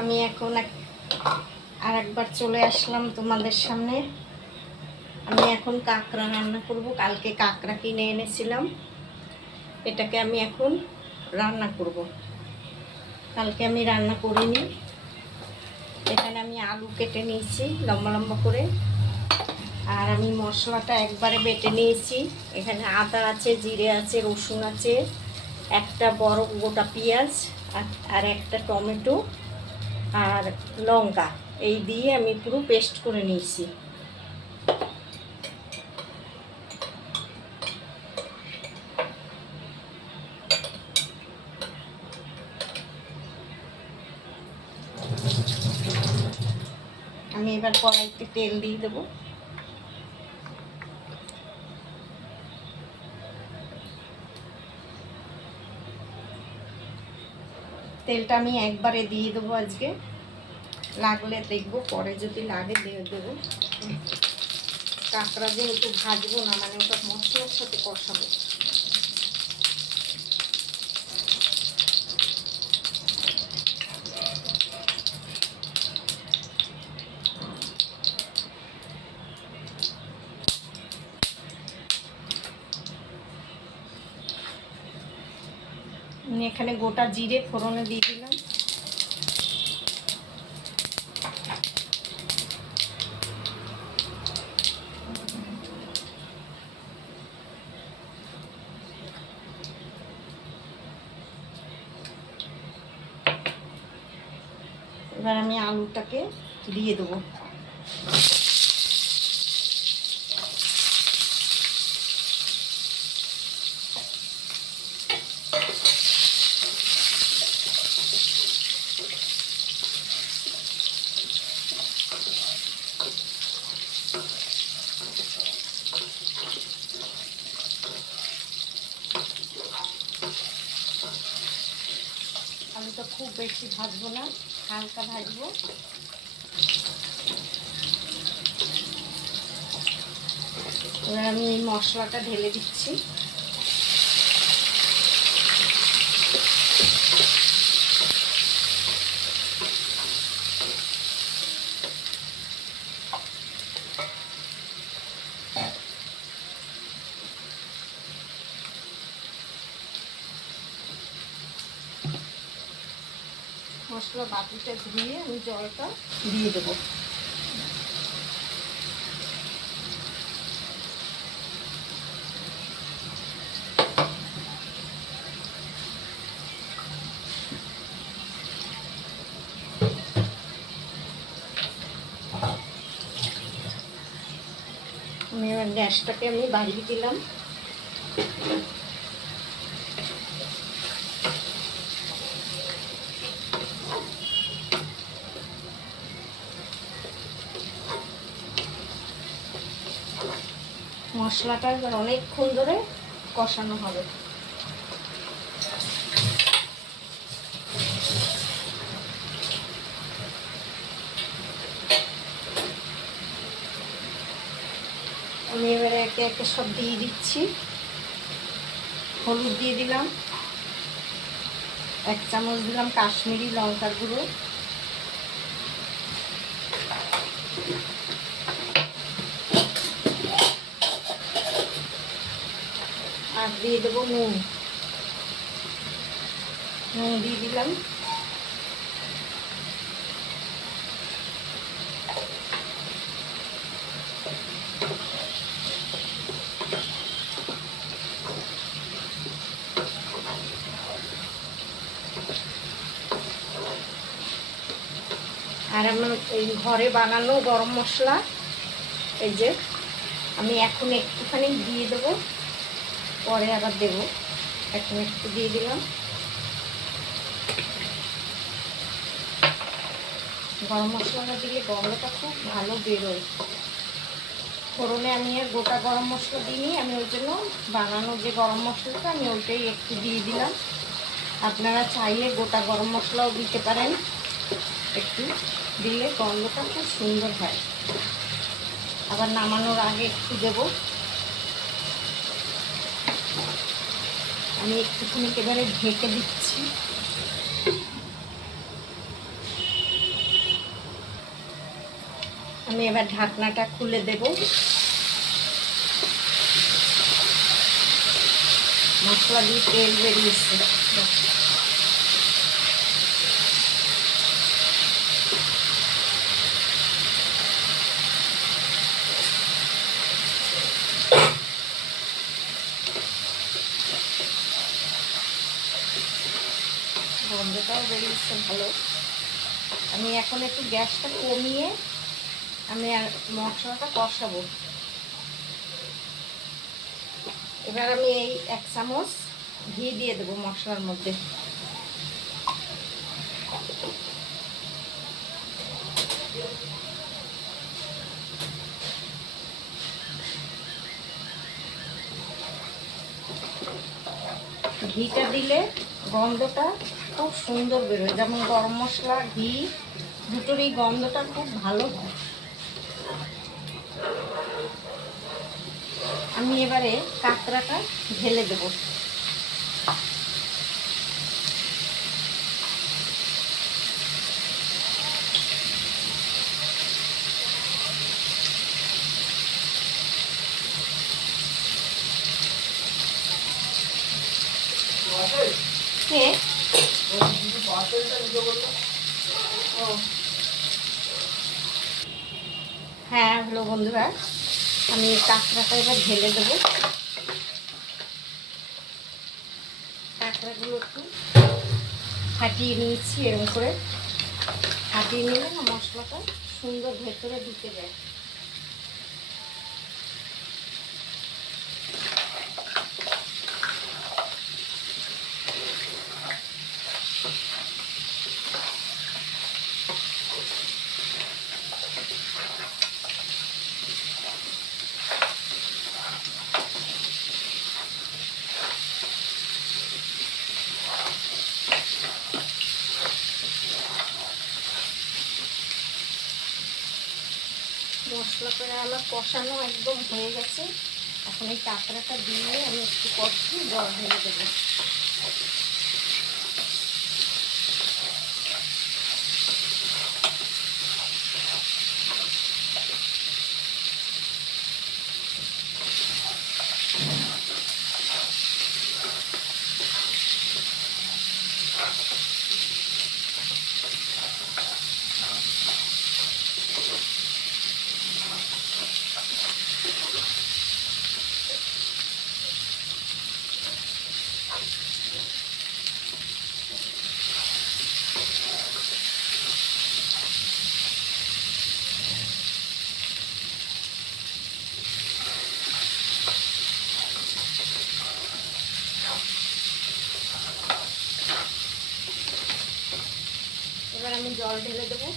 আমি এখন আর একবার চলে আসলাম তোমাদের সামনে। আমি এখন কাঁকড়া রান্না করব। কালকে কাঁকড়া কিনে এনেছিলাম, এটাকে আমি এখন রান্না করব। কালকে আমি রান্না করিনি। এখানে আমি আলু কেটে নিয়েছি লম্বা লম্বা করে, আর আমি মশলাটা একবারে বেটে নিয়েছি। এখানে আদা আছে, জিরে আছে, রসুন আছে, একটা বড় গোটা পেঁয়াজ আর একটা টমেটো আর লঙ্কা, এই দিয়ে আমি পুরো পেস্ট করে নিয়েছি। আমি এবার কড়াইতে তেল দিয়ে দেবো। তেলটা আমি একবারে দিয়ে দেবো আজকে, লাগলে দেখবো, পরে যদি লাগে দিয়ে দেবো। কাঁকড়া যেহেতু ভাজবো না, মানে ওটা মশলার সাথে কষাবো। আমি এখানে গোটা জিরে ফোড়নে দিয়ে দিলাম। এবার আমি আলুটাকে দিয়ে দেবো। আলুটা খুব বেশি ভাজবো না, হালকা ভাজবো। এবার আমি এই মশলাটা ঢেলে দিচ্ছি। মশলা বাটিটা ধুয়ে আমি জলটা দিয়ে দেবো। আমি এবার গ্যাসটাকে আমি বাড়িয়ে দিলাম। মশলাটা এবার অনেকক্ষণ ধরে কষানো হবে। আমি এবারে একে একে সব দিয়ে দিচ্ছি। হলুদ দিয়ে দিলাম, 1 চামচ দিলাম কাশ্মীরি লঙ্কার গুঁড়ো, আর দিয়ে দেবো নুন। নুন দিয়ে দিলাম। আর আমার এই ঘরে বানানো গরম মশলা, এই যে আমি এখন একটুখানি দিয়ে দেবো, পরে আবার দেবো। এখন একটু দিয়ে দিলাম। গরম মশলাটা দিলে গন্ধটা খুব ভালো বেরোয়। ফোড়নে আমি আর গোটা গরম মশলা দিইনি, আমি ওই জন্য বানানো যে গরম মশলাটা আমি ওইটাই একটু দিয়ে দিলাম। আপনারা চাইলে গোটা গরম মশলাও দিতে পারেন, একটু দিলে গন্ধটা খুব সুন্দর হয়। আবার নামানোর আগে একটু দেব। আমি একটুখানি এবারে ঢেকে দিচ্ছি। আমি এবার ঢাকনাটা খুলে দেব। মশলা দিয়ে তেল বেরিয়েছে। গন্ধটাও বেরিয়েছে ভালো। আমি এখন একটু গ্যাসটা কমিয়ে আমি আর মশলাটা কষাবো। এবার আমি এই 1 চামচ ঘি দিয়ে দেবো মশলার মধ্যে। ঘিটা দিলে গন্ধটা খুব সুন্দর বেরোয়, যেমন গরম মশলা ঘি দুটোরই গন্ধটা খুব ভালো হয়। আমি এবারে কাঁকড়াটা ঢেলে দেব। হ্যাঁ হ্যালো বন্ধুরা, আমি কাঁকড়াটা এবার ঢেলে দেবো। কাঁকড়াগুলো একটু ফাটিয়ে নিয়েছি, এরকম করে ফাটিয়ে নিলে না মশলাটা সুন্দর ভেতরে ঢুকে যায়। মশলা করে আমার কষানো একদম হয়ে গেছে। এখন এই কাঁকড়াটা দিয়ে আমি একটু কষিয়ে জল ঢেলে দেবো। এবার আমি জল ঢেলে দেবো।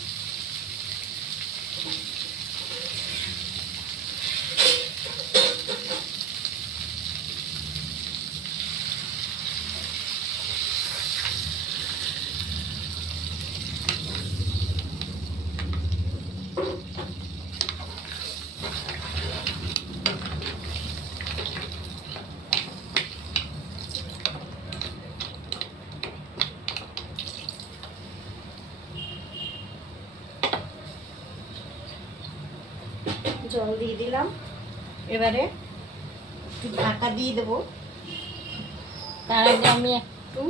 জল দিয়ে দিলাম। এবারে একটু ঢাকা দিয়ে দেবো। তার আগে আমি একটু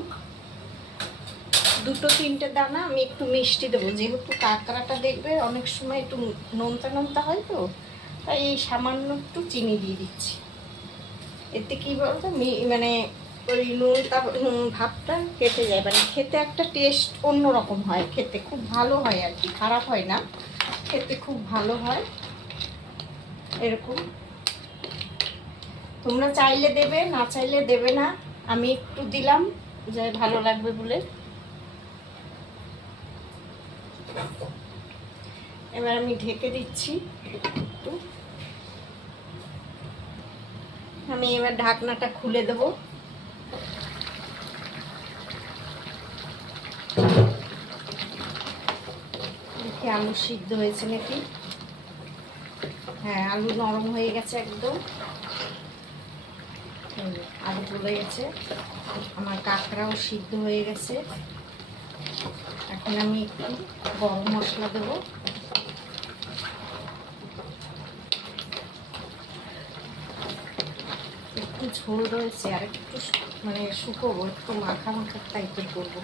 2-3টে দানা আমি একটু মিষ্টি দেবো, যেহেতু কাঁকড়াটা দেখবে অনেক সময় একটু নোনতা নোনতা হয়, তো তাই এই সামান্য একটু চিনি দিয়ে দিচ্ছি। এতে কী বলতো মানে ওই নোনতা ভাবটা কেটে যায়, মানে খেতে একটা টেস্ট অন্যরকম হয়, খেতে খুব ভালো হয় আর কি, খারাপ হয় না, খেতে খুব ভালো হয়। এরকম তোমরা চাইলে দেবে, না চাইলে দেবে না, আমি একটু দিলাম যে ভালো লাগবে বলে। এবার আমি ঢেকে দিচ্ছি একটু। আমি এবার ঢাকনাটা খুলে দেব। দেখি আলু সিদ্ধ হয়েছে নাকি। হ্যাঁ, আলু নরম হয়ে গেছে একদম, আলু গলে গেছে, আমার কাঁকড়াও সিদ্ধ হয়ে গেছে। এখন আমি একটু গরম মশলা দেবো। ঝোল রয়েছে, আর একটু মানে শুকোবো, একটু মাখা মাখা টাইপের করবো।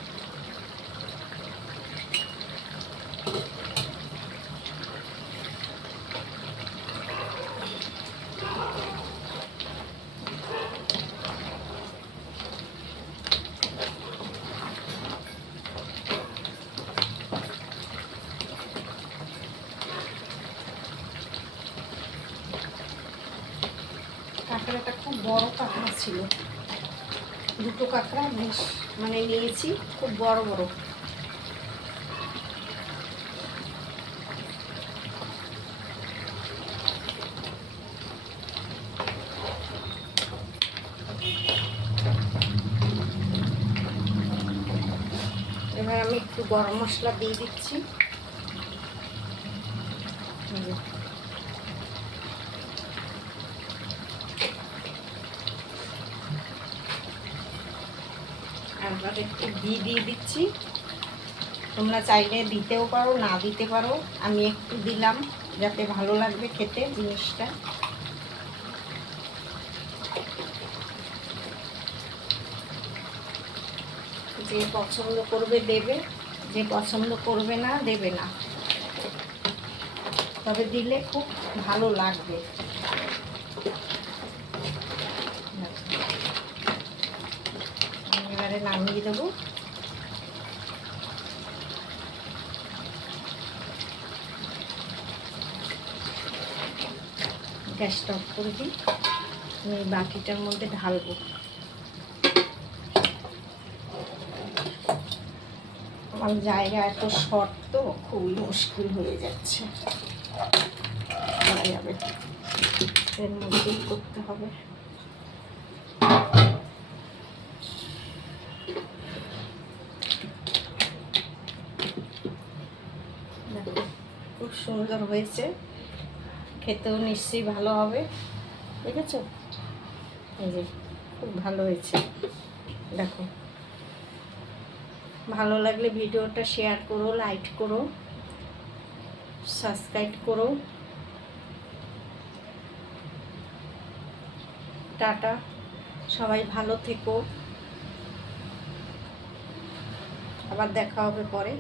কাঁকড়াটা খুব বড় কাঁকড়া ছিল, দুটো কাঁকড়া বেশ মানে নিয়েছি, খুব বড় বড়। এবার আমি একটু গরম মশলা দিয়ে দিচ্ছি। এবার একটু ঘি দিয়ে দিচ্ছি, তোমরা চাইলে দিতেও পারো, না দিতে পারো, আমি একটু দিলাম যাতে ভালো লাগবে খেতে জিনিসটা। যে পছন্দ করবে দেবে, যে পছন্দ করবে না দেবে না, তবে দিলে খুব ভালো লাগবে। এবারে নামিয়ে দেবো। গ্যাসটা অফ করে দিই, আমি বাটিটার মধ্যে ঢালবো। আমার জায়গা এত শর্ট তো খুবই মুশকিল হয়ে যাচ্ছে, যাবে এর মধ্যেই করতে হবে। দেখো খুব সুন্দর হয়েছে, খেতেও নিশ্চয়ই ভালো হবে, দেখেছো? এই যে খুব ভালো হয়েছে। দেখো, ভালো লাগলে ভিডিওটা শেয়ার করো, লাইক করো, সাবস্ক্রাইব করো। টাটা, সবাই ভালো থেকো, আবার দেখা হবে পরে।